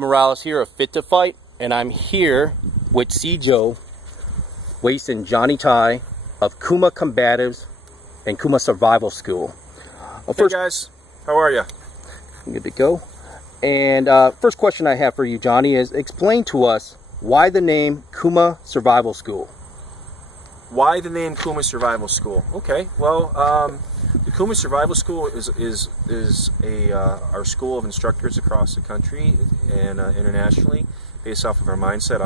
Morales here of Fit to Fight, and I'm here with C.Joe, Wace, and Johnny Tai of Kuma Combatives and Kuma Survival School. Hey guys, how are you? Good to go. And first question I have for you, Johnny, is explain to us why the name Kuma Survival School. Why the name Kuma Survival School? Okay, well, the Kuma Survival School is our school of instructors across the country and internationally, based off of our mindset.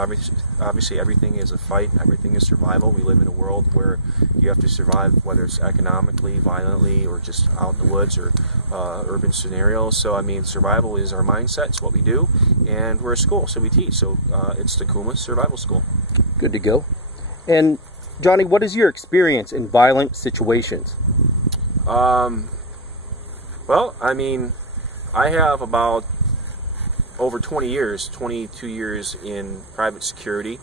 Obviously, everything is a fight. Everything is survival. We live in a world where you have to survive, whether it's economically, violently, or just out in the woods or urban scenarios. So, I mean, survival is our mindset. It's what we do, and we're a school, so we teach. So, it's the Kuma Survival School. Good to go. And Johnny, what is your experience in violent situations? Well, I mean, I have about over 22 years in private security,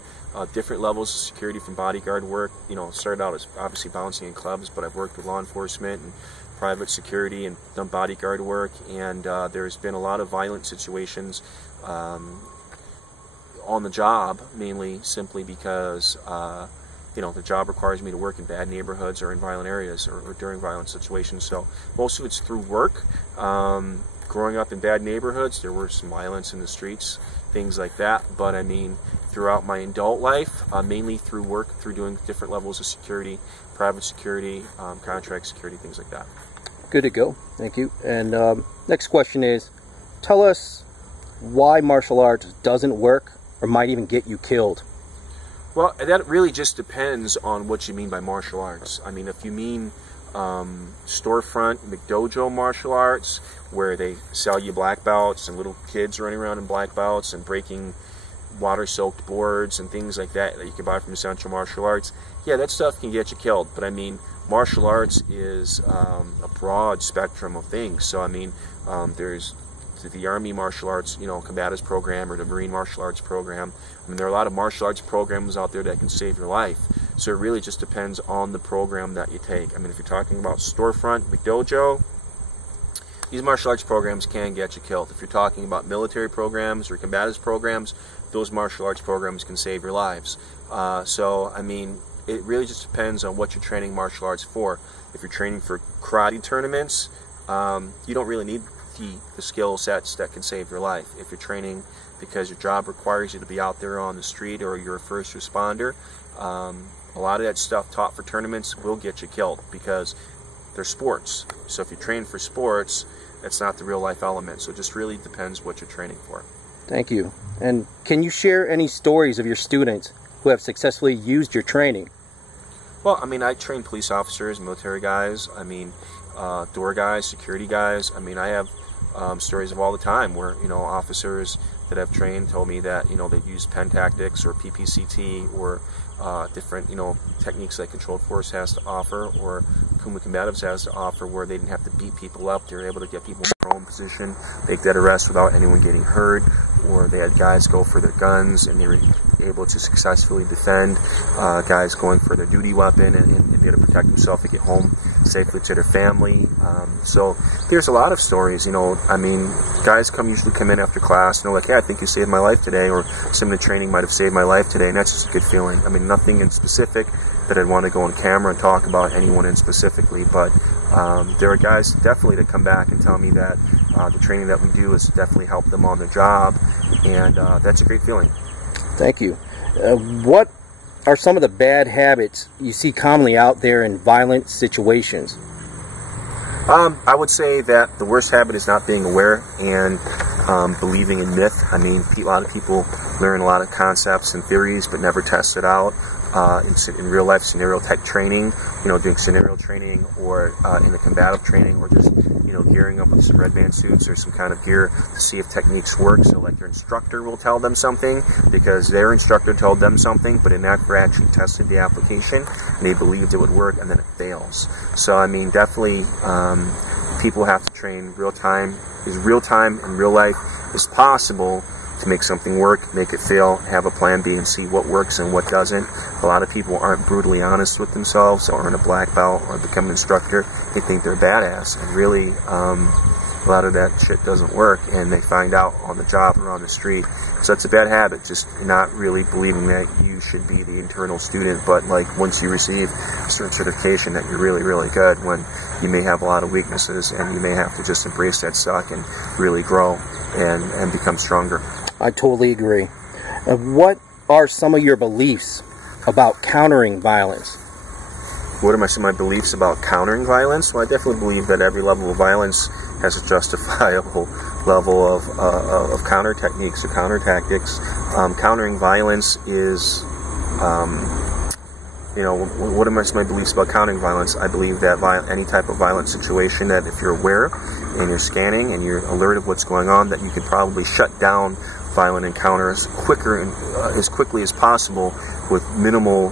different levels of security, from bodyguard work. You know, started out as obviously bouncing in clubs, but I've worked with law enforcement and private security and done bodyguard work, and there's been a lot of violent situations on the job, mainly simply because you know, the job requires me to work in bad neighborhoods or in violent areas or during violent situations. So most of it's through work. Growing up in bad neighborhoods, there were some violence in the streets, things like that. But I mean, throughout my adult life, mainly through work, through doing different levels of security, private security, contract security, things like that. Good to go. Thank you. And next question is, tell us why martial arts doesn't work or might even get you killed. Well, that really just depends on what you mean by martial arts. I mean, if you mean storefront, McDojo martial arts, where they sell you black belts and little kids running around in black belts and breaking water-soaked boards and things like that that you can buy from Essential Martial Arts, yeah, that stuff can get you killed. But I mean, martial arts is a broad spectrum of things. So I mean, there's the Army martial arts, you know, Combatives program, or the Marine martial arts program. I mean, there are a lot of martial arts programs out there that can save your life. So it really just depends on the program that you take. I mean, if you're talking about storefront, McDojo, these martial arts programs can get you killed. If you're talking about military programs or Combatives programs, those martial arts programs can save your lives. So, I mean, it really just depends on what you're training martial arts for. If you're training for karate tournaments, you don't really need the skill sets that can save your life. If you're training because your job requires you to be out there on the street, or you're a first responder, a lot of that stuff taught for tournaments will get you killed because they're sports. So if you train for sports, that's not the real life element. So it just really depends what you're training for. Thank you. And can you share any stories of your students who have successfully used your training? Well, I mean, I train police officers, military guys, I mean, door guys, security guys. I mean, I have stories of all the time where, you know, officers that I've trained told me that, you know, they've used pen tactics or PPCT or different, you know, techniques that Controlled Force has to offer, or Kuma Combatives has to offer, where they didn't have to beat people up. They were able to get people in their own position, make that arrest without anyone getting hurt, or they had guys go for their guns and they were able to successfully defend, guys going for their duty weapon and be able to protect themselves and get home safely to their family. So there's a lot of stories, you know. I mean, guys usually come in after class and they're like, hey, I think you saved my life today, or some of the training might have saved my life today, and that's just a good feeling. I mean, nothing in specific that I'd want to go on camera and talk about anyone in specifically, but there are guys definitely that come back and tell me that the training that we do has definitely helped them on their job, and that's a great feeling. Thank you. What are some of the bad habits you see commonly out there in violent situations? I would say that the worst habit is not being aware and believing in myth. I mean, a lot of people learn a lot of concepts and theories but never test it out in real life scenario type training, you know, doing scenario training, or in the combative training, or just, you know, gearing up with some red band suits or some kind of gear to see if techniques work. So like their instructor will tell them something because their instructor told them something, but it never actually tested the application and they believed it would work, and then it fails. So I mean, definitely people have to train real time in real life is possible to make something work, make it fail, have a plan B, and see what works and what doesn't. A lot of people aren't brutally honest with themselves, or earn a black belt or become an instructor. They think they're badass, and really a lot of that shit doesn't work, and they find out on the job or on the street. So it's a bad habit, just not really believing that you should be the internal student, but like once you receive a certain certification that you're really, really good, when you may have a lot of weaknesses, and you may have to just embrace that suck and really grow and become stronger. I totally agree. What are some of your beliefs about countering violence? What are some of my beliefs about countering violence? Well, I definitely believe that every level of violence has a justifiable level of counter techniques or counter tactics. Countering violence is, what are some of my beliefs about countering violence? I believe that any type of violent situation, that if you're aware and you're scanning and you're alert of what's going on, that you could probably shut down violent encounters quicker and as quickly as possible with minimal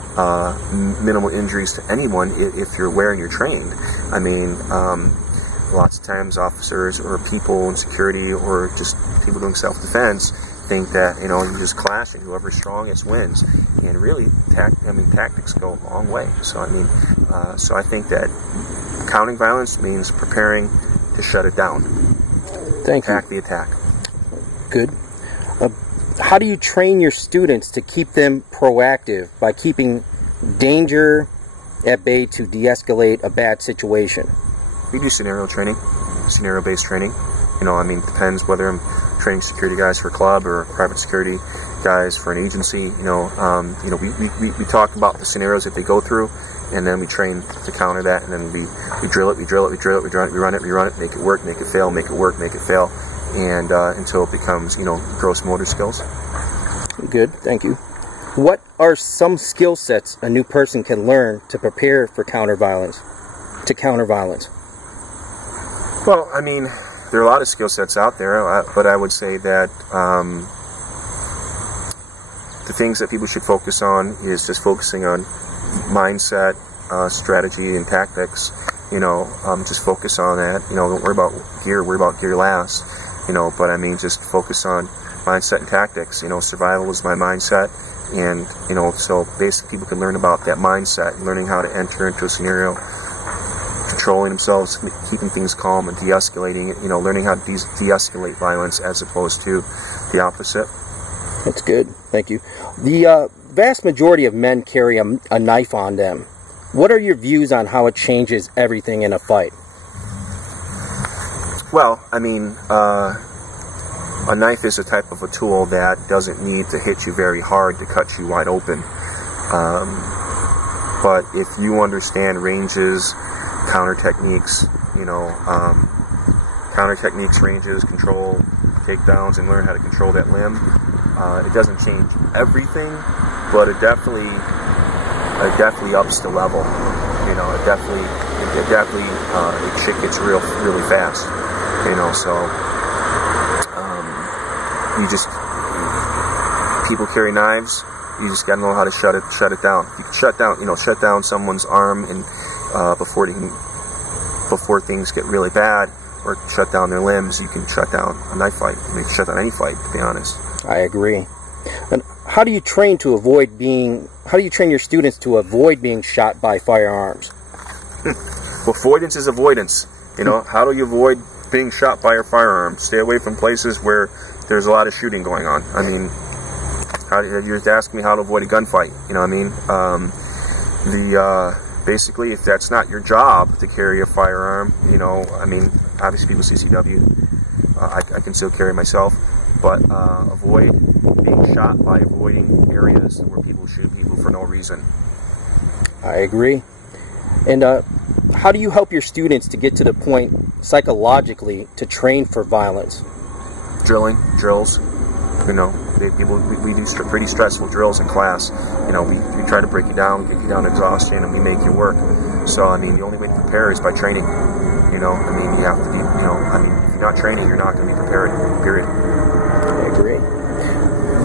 injuries to anyone if you're aware and you're trained. I mean, lots of times officers or people in security or just people doing self-defense think that, you just clash and whoever's strongest wins. And really, tactics go a long way. So so I think that countering violence means preparing to shut it down. Thank you. Attack the attack. Good. How do you train your students to keep them proactive by keeping danger at bay to de-escalate a bad situation? We do scenario training, scenario-based training. Depends whether I'm training security guys for a club or private security guys for an agency. We talk about the scenarios that they go through, and then we train to counter that, and then we drill it, we run it, make it work, make it fail, make it work, make it fail, and until it becomes, gross motor skills. Good, thank you. What are some skill sets a new person can learn to prepare for counter violence? Well, there are a lot of skill sets out there, but I would say that the things that people should focus on is just focusing on mindset, strategy, and tactics. Just focus on that. Don't worry about gear. Worry about gear last. But just focus on mindset and tactics. Survival is my mindset, and so basically people can learn about that mindset, learning how to enter into a scenario, controlling themselves, keeping things calm and de-escalating it, learning how to de-escalate violence as opposed to the opposite. That's good. Thank you. The vast majority of men carry a knife on them. What are your views on how it changes everything in a fight? Well, a knife is a type of a tool that doesn't need to hit you very hard to cut you wide open. But if you understand ranges, counter techniques, ranges, control, takedowns, and learn how to control that limb, it doesn't change everything, but it definitely ups the level. Shit gets really fast. People carry knives. You just gotta know how to shut it down. You can shut down someone's arm and before things get really bad, or shut down their limbs. You can shut down a knife fight. You can shut down any fight, to be honest. I agree. And how do you train your students to avoid being shot by firearms? Well, avoidance is avoidance. How do you avoid being shot by a firearm? Stay away from places where there's a lot of shooting going on. You're just asking me how to avoid a gunfight. Basically, if that's not your job to carry a firearm, obviously people say CW. I can still carry myself, but avoid being shot by avoiding areas where people shoot people for no reason. I agree. And how do you help your students to get to the point psychologically to train for violence? Drills. We do pretty stressful drills in class. We try to break you down, get you down to exhaustion, and we make you work. So, the only way to prepare is by training. You have to be, if you're not training, you're not going to be prepared, period. I agree.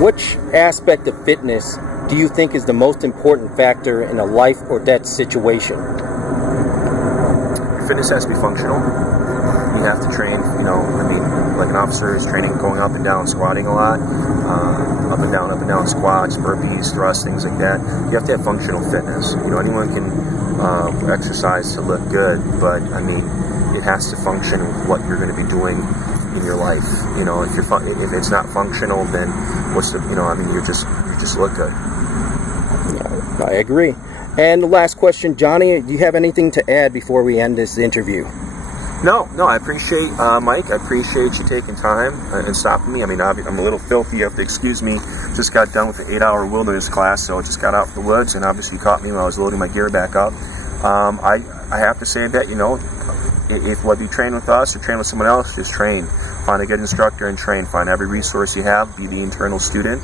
Which aspect of fitness do you think is the most important factor in a life or death situation? Fitness has to be functional. You have to train, like an officer is training going up and down, squatting a lot, up and down squats, burpees, thrusts, things like that. You have to have functional fitness. Anyone can exercise to look good, but it has to function with what you're going to be doing in your life. You know, if it's not functional, then what's the, you know, I mean, you just look good. I agree. And the last question, Johnny, do you have anything to add before we end this interview? No, I appreciate, Mike, I appreciate you taking time and stopping me. I mean, I'm a little filthy, you have to excuse me. Just got done with the 8-hour wilderness class, so I just got out of the woods, and obviously caught me when I was loading my gear back up. I have to say that, you know, if whether you train with us or train with someone else, just train. Find a good instructor and train. Find every resource you have. Be the eternal student,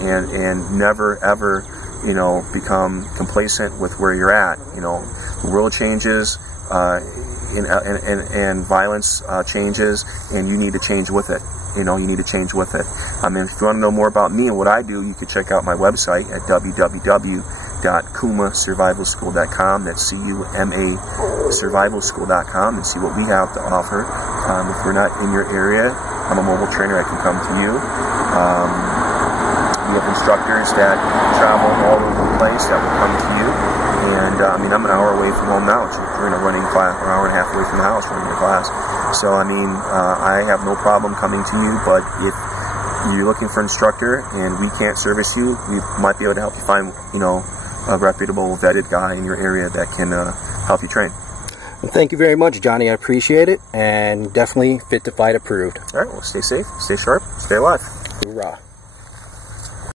and never ever, you know, become complacent with where you're at. You know, the world changes, and violence changes, and you need to change with it. You know, you need to change with it. I mean, if you want to know more about me and what I do, you can check out my website at www.kumasurvivalschool.com. That's C.U.M.A. survivalschool.com, and see what we have to offer. If we're not in your area, I'm a mobile trainer. I can come to you. We have instructors that travel all over the place that will come to you. And I mean, I'm an hour away from home now. We're in a running class, an hour and a half away from the house running a class. So I mean, I have no problem coming to you. But if you're looking for an instructor and we can't service you, we might be able to help you find, you know, a reputable, vetted guy in your area that can help you train. Well, thank you very much, Johnny. I appreciate it, and definitely Fit to Fight approved. All right. Well, stay safe, stay sharp, stay alive. Hoorah.